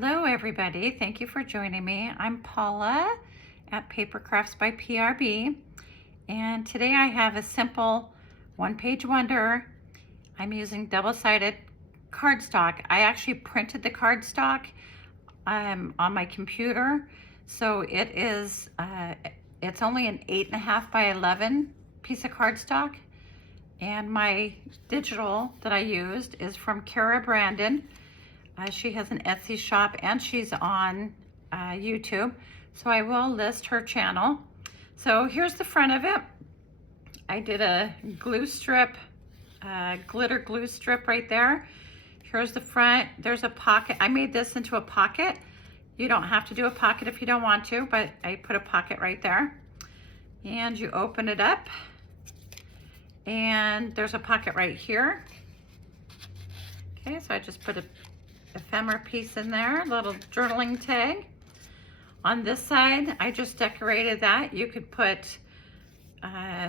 Hello everybody, thank you for joining me. I'm Paula at Paper Crafts by PRB, and today I have a simple one-page wonder. I'm using double-sided cardstock. I actually printed the cardstock on my computer, so it's only an 8.5 by 11 piece of cardstock, and my digital that I used is from Kara Brandon. She has an Etsy shop and she's on YouTube, so I will list her channel. So here's the front of it. I did a glue strip, glitter glue strip right there. Here's the front. There's a pocket. I made this into a pocket. You don't have to do a pocket if you don't want to, but I put a pocket right there. And you open it up and there's a pocket right here. Okay, so I just put a ephemera piece in there, a little journaling tag. On this side, I just decorated that. You could put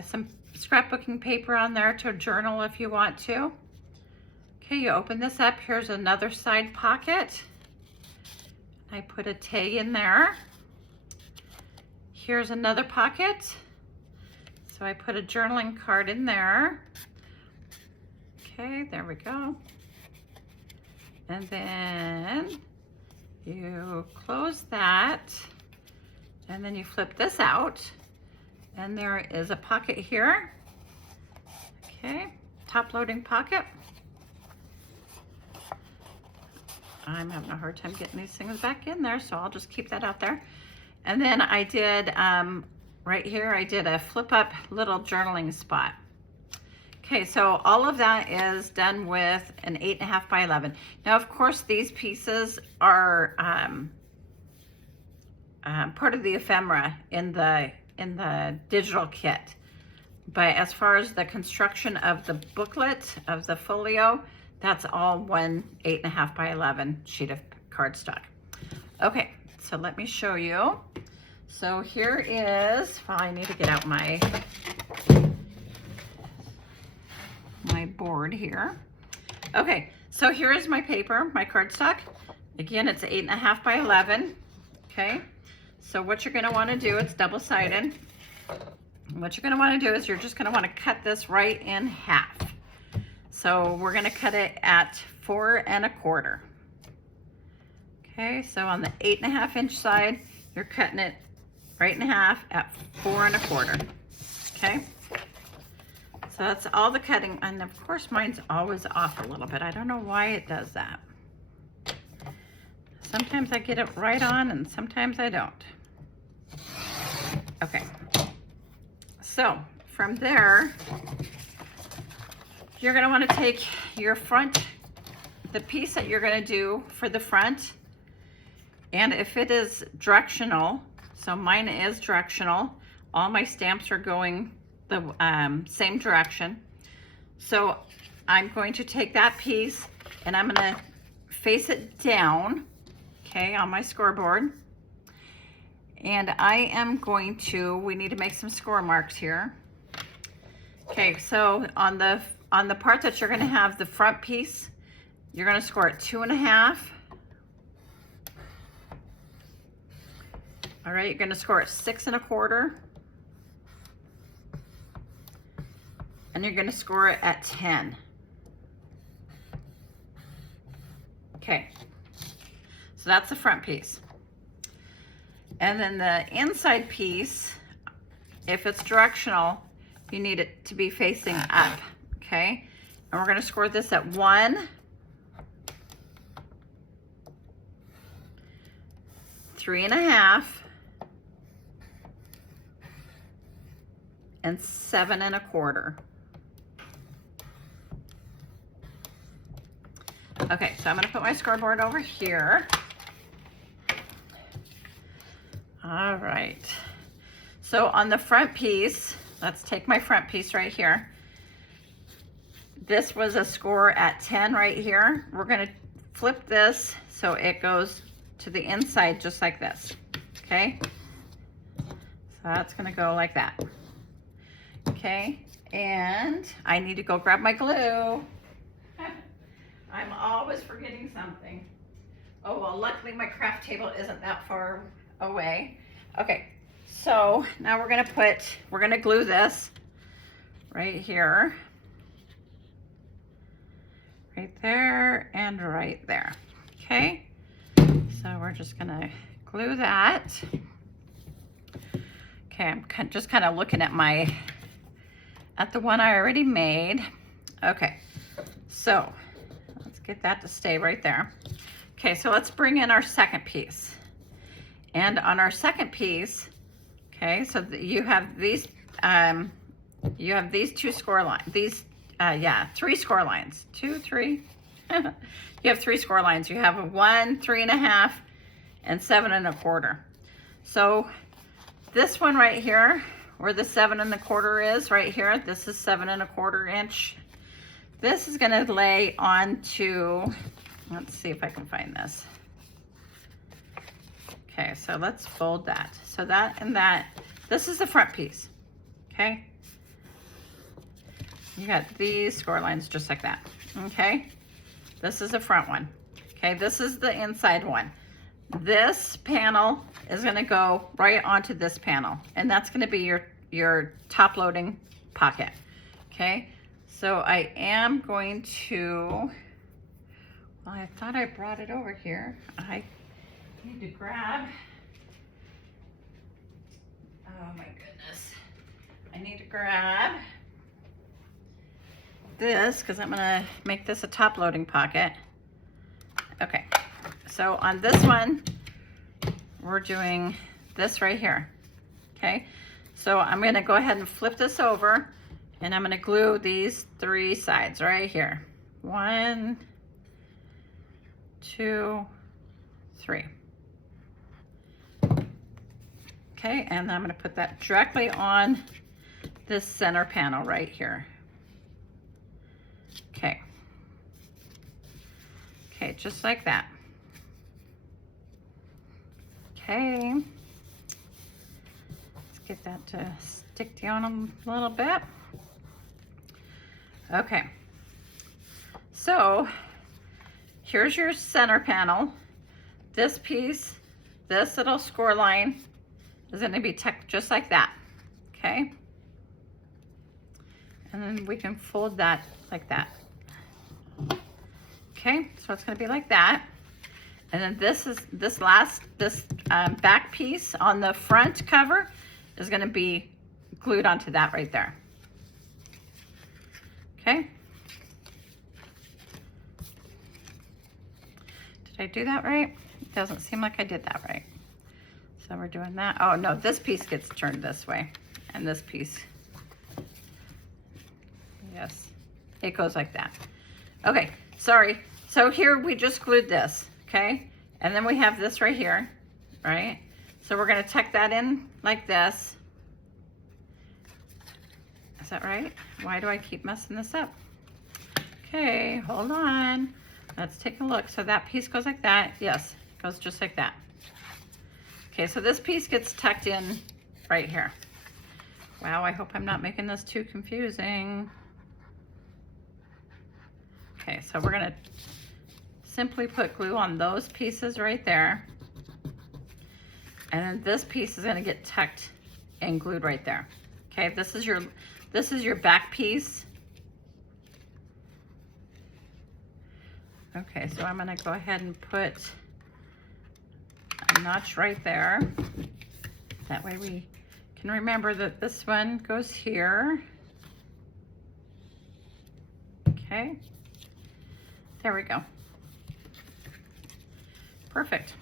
some scrapbooking paper on there to journal if you want to. Okay, you open this up. Here's another side pocket. I put a tag in there. Here's another pocket. So I put a journaling card in there. Okay, there we go. And then you close that, and then you flip this out, and there is a pocket here. Okay, top loading pocket. I'm having a hard time getting these things back in there, so I'll just keep that out there. And then I did, right here, I did a flip up little journaling spot. Okay, so all of that is done with an 8.5 by 11. Now, of course, these pieces are part of the ephemera in the digital kit. But as far as the construction of the booklet, of the folio, that's all one 8.5 by 11 sheet of cardstock. Okay, so let me show you. So here is, well, I need to get out my board here. Okay, so here is my paper, my cardstock. Again, it's 8.5 by 11. Okay, so what you're going to want to do, it's double-sided. What you're going to want to do is you're just going to want to cut this right in half. So we're going to cut it at 4 1/4. Okay, so on the 8.5 inch side, you're cutting it right in half at 4 1/4. Okay. So that's all the cutting, and of course mine's always off a little bit. I don't know why it does that. Sometimes I get it right on and sometimes I don't. Okay, so from there, you're gonna wanna take your front, the piece that you're gonna do for the front, and if it is directional, so mine is directional, all my stamps are going the same direction. So I'm going to take that piece and I'm going to face it down, okay, on my scoreboard. And I am going to, we need to make some score marks here. Okay, so on the part that you're going to have the front piece, you're going to score at 2.5. All right, you're going to score at 6 1/4. And you're going to score it at 10. Okay, so that's the front piece. And then the inside piece, if it's directional, you need it to be facing up, okay? And we're going to score this at 1, 3 1/2, and 7 1/4. Okay, so I'm going to put my scoreboard over here. All right. So on the front piece, let's take my front piece right here. This was a score at 10 right here. We're going to flip this so it goes to the inside just like this. Okay? So that's going to go like that. Okay, and I need to go grab my glue. I'm always forgetting something. Oh, well, luckily my craft table isn't that far away. Okay, so now we're gonna glue this right here, right there, and right there. Okay, so we're just gonna glue that. Okay, I'm just kind of looking at the one I already made. Okay, so let's get that to stay right there. Okay, so let's bring in our second piece. And on our second piece, okay, so you have these two score lines, three score lines, 2, 3. You have 3 score lines. You have a 1, 3.5, and 7 1/4. So this one right here, where the 7 1/4 is right here, this is 7 1/4 inch. This is gonna lay onto, let's see if I can find this. Okay, so let's fold that. So that and that, this is the front piece, okay? You got these score lines just like that, okay? This is the front one, okay? This is the inside one. This panel is gonna go right onto this panel, and that's gonna be your top loading pocket, okay? So I am going to, well, I thought I brought it over here. I need to grab, oh my goodness. I need to grab this because I'm gonna make this a top loading pocket. Okay, so on this one, we're doing this right here, okay? So I'm gonna go ahead and flip this over, and I'm gonna glue these 3 sides right here. 1, 2, 3. Okay, and I'm gonna put that directly on this center panel right here. Okay. Okay, just like that. Okay. Let's get that to stick down a little bit. Okay. So here's your center panel. This piece, this little score line is going to be tucked just like that, okay? And then we can fold that like that. Okay, so it's going to be like that. And then this back piece on the front cover is going to be glued onto that right there. Okay. Did I do that right? It doesn't seem like I did that right. So we're doing that. Oh no, this piece gets turned this way, and this piece, yes, it goes like that. Okay, sorry. So here we just glued this, okay? And then we have this right here, right? So we're gonna tuck that in like this. Is that right? Why do I keep messing this up? Okay, hold on. Let's take a look. So that piece goes like that. Yes, it goes just like that. Okay, so this piece gets tucked in right here. Wow, I hope I'm not making this too confusing. Okay, so we're gonna simply put glue on those pieces right there. And then this piece is gonna get tucked and glued right there. Okay, this is your back piece. Okay, so I'm gonna go ahead and put a notch right there. That way we can remember that this one goes here. Okay, there we go. Perfect.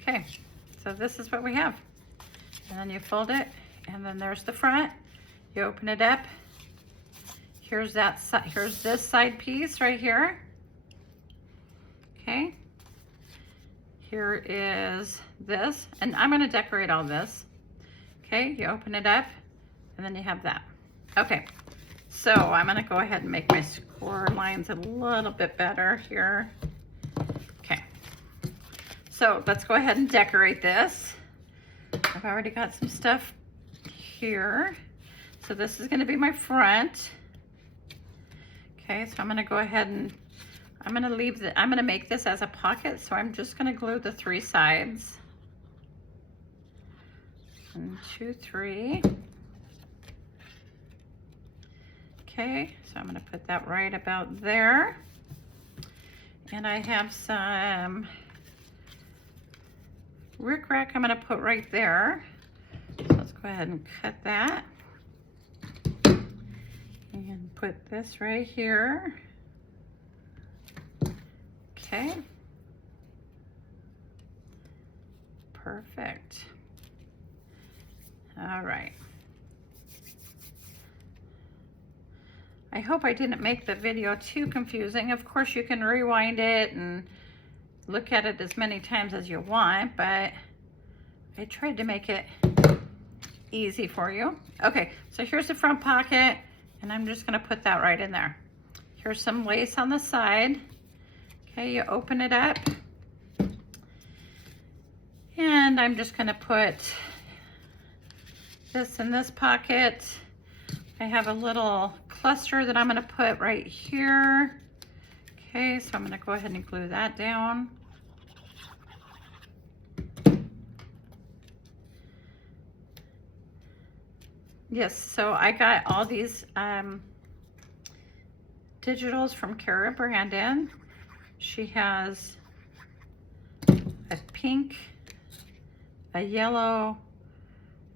Okay, so this is what we have. And then you fold it, and then there's the front. You open it up. Here's this side piece right here. Okay. Here is this, and I'm gonna decorate all this. Okay, you open it up, and then you have that. Okay, so I'm gonna go ahead and make my score lines a little bit better here. Okay, so let's go ahead and decorate this. I've already got some stuff here. So this is gonna be my front. Okay, so I'm gonna go ahead and I'm gonna make this as a pocket, so I'm just gonna glue the 3 sides. 1, 2, 3. Okay, so I'm gonna put that right about there. And I have some rickrack I'm gonna put right there. So let's go ahead and cut that. And put this right here. Okay. Perfect. All right. I hope I didn't make the video too confusing. Of course, you can rewind it and look at it as many times as you want, but I tried to make it easy for you. Okay, so here's the front pocket, and I'm just gonna put that right in there. Here's some lace on the side. Okay, you open it up, and I'm just gonna put this in this pocket. I have a little cluster that I'm gonna put right here. Okay, so I'm gonna go ahead and glue that down. Yes, so I got all these digitals from Cara Brandon. She has a pink, a yellow,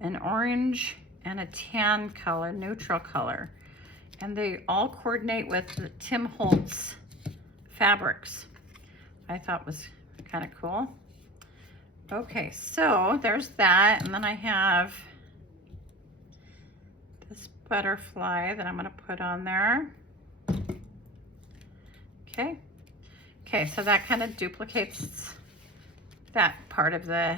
an orange, and a tan color, neutral color. And they all coordinate with the Tim Holtz fabrics. I thought was kind of cool. Okay, so there's that. And then I have this butterfly that I'm gonna put on there. Okay. Okay, so that kind of duplicates that part of the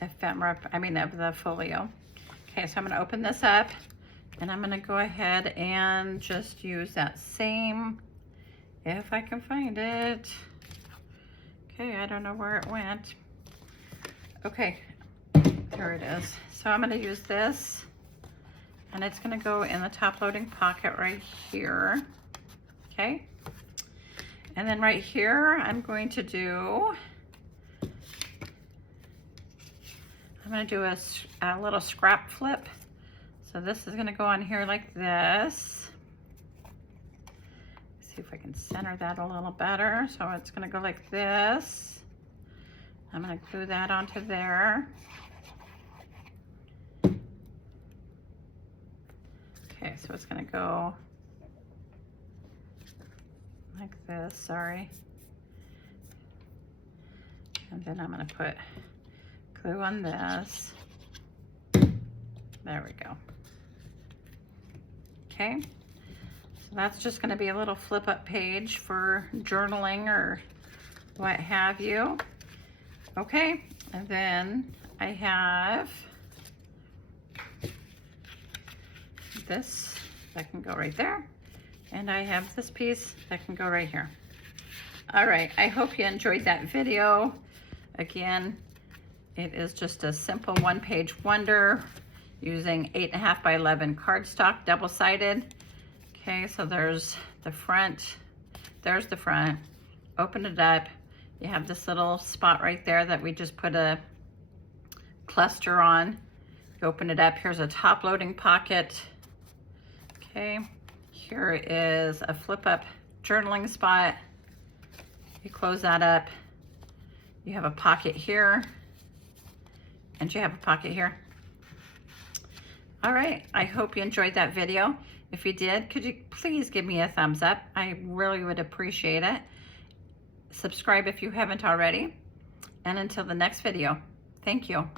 ephemera, of the folio. Okay, so I'm gonna open this up, and I'm gonna go ahead and just use that same, if I can find it. Okay, I don't know where it went. Okay, there it is. So I'm gonna use this, and it's gonna go in the top loading pocket right here. Okay, and then right here, I'm going to do, I'm gonna do a little scrap flip. So this is gonna go on here like this. See if I can center that a little better. So it's gonna go like this. I'm gonna glue that onto there. Okay, so it's gonna go like this, sorry. And then I'm gonna put glue on this. There we go. Okay, so that's just gonna be a little flip up page for journaling or what have you. Okay, and then I have this that can go right there. And I have this piece that can go right here. All right, I hope you enjoyed that video. Again, it is just a simple one-page wonder using 8.5 by 11 cardstock, double-sided. Okay, so there's the front. There's the front. Open it up. You have this little spot right there that we just put a cluster on. You open it up. Here's a top-loading pocket. Okay. Here is a flip-up journaling spot. You close that up. You have a pocket here, and you have a pocket here. All right, I hope you enjoyed that video. If you did, could you please give me a thumbs up? I really would appreciate it. Subscribe if you haven't already. And until the next video, thank you.